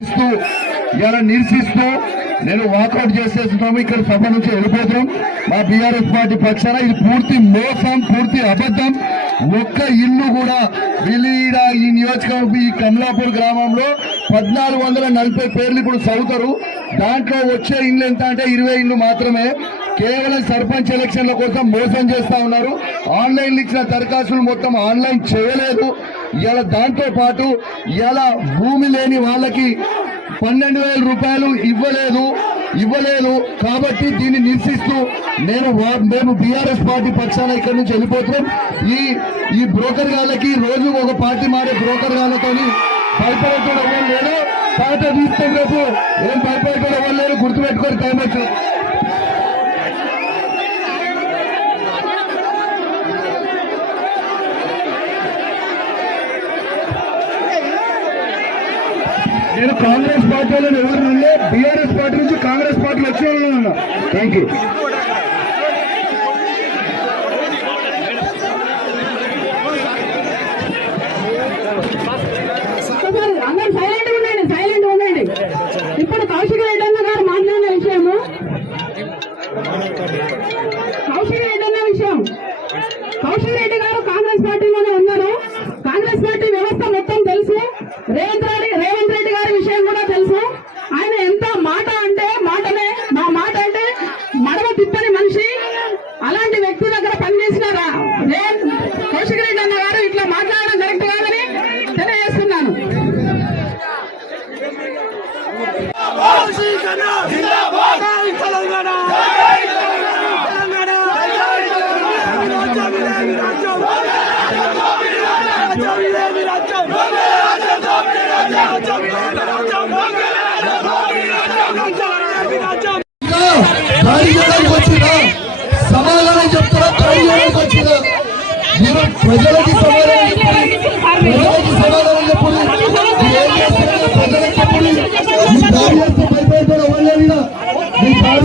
ఇలా నిరసిస్తూ నేను వాకౌట్ చేసేస్తున్నాము. ఇక్కడ సభ నుంచి వెళ్ళిపోతున్నాం. మా బీఆర్ఎస్ పార్టీ పక్షాన ఇది పూర్తి మోసం, పూర్తి అబద్ధం. ఒక్క ఇల్లు కూడా విలీడ ఈ నియోజకవర్గం ఈ కమలాపూర్ గ్రామంలో 1440 పేర్లు ఇప్పుడు చదువుతారు. దాంట్లో వచ్చే ఇల్లు ఎంత అంటే 20 ఇల్లు మాత్రమే. కేవలం సర్పంచ్ ఎలక్షన్ల కోసం మోసం చేస్తా ఉన్నారు. ఆన్లైన్ ఇచ్చిన దరఖాస్తులు మొత్తం ఆన్లైన్ చేయలేదు. ఇలా దాంతో పాటు ఇలా భూమి లేని వాళ్ళకి 12,000 రూపాయలు ఇవ్వలేదు. కాబట్టి దీన్ని నిరసిస్తూ మేము బీఆర్ఎస్ పార్టీ పక్షాన ఇక్కడి నుంచి వెళ్ళిపోతున్నాం. ఈ బ్రోకర్ గాళ్ళకి రోజు ఒక పార్టీ మారే బ్రోకర్ గాళ్ళతో భయపడటం ఎవరు లేదు. పాట తీస్తాం రేపు ఏం భయపడటం ఎవరు లేదు. గుర్తుపెట్టుకొని టైం వచ్చింది. నేను కాంగ్రెస్ పార్టీలో ఎవరు నుండి బీఆర్ఎస్ పార్టీ నుంచి కాంగ్రెస్ పార్టీలో వచ్చిన ఉన్నా. Thank you. అందరూ సైలెంట్ ఉండండి. ఇప్పుడు కౌశిక్ రెడ్డి అన్న గారు మాట్లాడిన విషయం కౌశిక్ రెడ్డి గారు కాంగ్రెస్ పార్టీలోనే ఉన్నారు. కాంగ్రెస్ పార్టీ వ్యవస్థ మొత్తం తెలుసు. రేవంత్ రెడ్డి గారి విషయం కూడా తెలుసు. ఆయన ఎంత మాట అంటే మాటనే, మా మాట అంటే మడవ తిప్పని మనిషి. అలాంటి వ్యక్తి దగ్గర పనిచేసినారా కౌశిక్ రెడ్డి అన్న గారు ఇట్లా మాట్లాడడం కరెక్ట్ కాదని తెలియజేస్తున్నాను. సమాధానం చెప్తారా? వచ్చిందా మీరు ప్రజలకి సమాధానం చెప్పాలి.